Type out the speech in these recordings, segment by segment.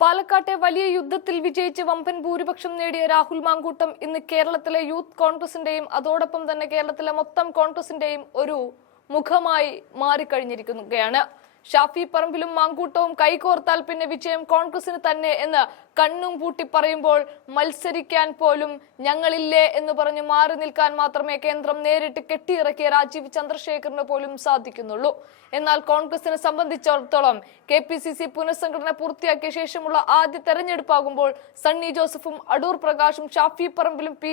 പാലക്കാട്ടെ വലിയ യുദ്ധത്തിൽ വിജയിച്ച് വമ്പൻ ഭൂരിപക്ഷം നേടിയ രാഹുൽ മാങ്കൂട്ടം ഇന്ന് കേരളത്തിലെ യൂത്ത് കോൺഗ്രസിന്റെയും അതോടൊപ്പം തന്നെ കേരളത്തിലെ മൊത്തം കോൺഗ്രസിന്റെയും ഒരു മുഖമായി മാറിക്കഴിഞ്ഞിരിക്കുകയാണ്. ഷാഫി പറമ്പിലും മാങ്കൂട്ടവും കൈകോർത്താൽ പിന്നെ വിജയം കോൺഗ്രസിന് തന്നെ എന്ന് കണ്ണും പൂട്ടി പറയുമ്പോൾ മത്സരിക്കാൻ പോലും ഞങ്ങളില്ലേ എന്ന് പറഞ്ഞ് മാറി നിൽക്കാൻ മാത്രമേ കേന്ദ്രം നേരിട്ട് കെട്ടിയിറക്കിയ രാജീവ് ചന്ദ്രശേഖറിന് പോലും സാധിക്കുന്നുള്ളൂ. എന്നാൽ കോൺഗ്രസിനെ സംബന്ധിച്ചിടത്തോളം കെ പി സി സി പുനഃസംഘടന പൂർത്തിയാക്കിയ ശേഷമുള്ള ആദ്യ തെരഞ്ഞെടുപ്പാകുമ്പോൾ സണ്ണി ജോസഫും അടൂർ പ്രകാശും ഷാഫി പറമ്പിലും പി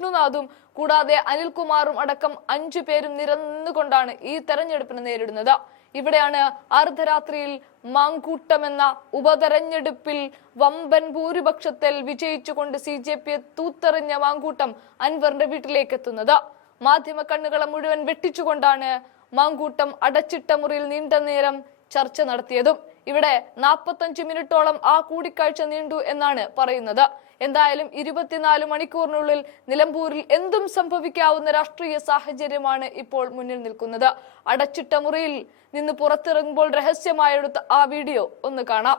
വിഷ്ണുനാഥും കൂടാതെ അനിൽകുമാറും അടക്കം അഞ്ചു പേരും നിരന്നുകൊണ്ടാണ് ഈ തെരഞ്ഞെടുപ്പിനെ നേരിടുന്നത്. ഇവിടെയാണ് അർദ്ധരാത്രിയിൽ മാങ്കൂട്ടം എന്ന ഉപതെരഞ്ഞെടുപ്പിൽ വമ്പൻ ഭൂരിപക്ഷത്തിൽ വിജയിച്ചുകൊണ്ട് സി ജെ പിയെ തൂത്തെറിഞ്ഞ മാങ്കൂട്ടം അൻവറിന്റെ വീട്ടിലേക്ക് എത്തുന്നത് മാധ്യമ കണ്ണുകളെ മുഴുവൻ വെട്ടിച്ചുകൊണ്ടാണ് മാങ്കൂട്ടം അടച്ചിട്ട മുറിയിൽ നീണ്ട നേരം ചർച്ച നടത്തിയതും. ഇവിടെ നാൽപ്പത്തഞ്ച് മിനിറ്റോളം ആ കൂടിക്കാഴ്ച നീണ്ടു എന്നാണ് പറയുന്നത്. എന്തായാലും ഇരുപത്തിനാല് മണിക്കൂറിനുള്ളിൽ നിലമ്പൂരിൽ എന്തും സംഭവിക്കാവുന്ന രാഷ്ട്രീയ സാഹചര്യമാണ് ഇപ്പോൾ മുന്നിൽ നിൽക്കുന്നത്. അടച്ചിട്ട മുറിയിൽ നിന്ന് പുറത്തിറങ്ങുമ്പോൾ രഹസ്യമായെടുത്ത ആ വീഡിയോ ഒന്ന് കാണാം.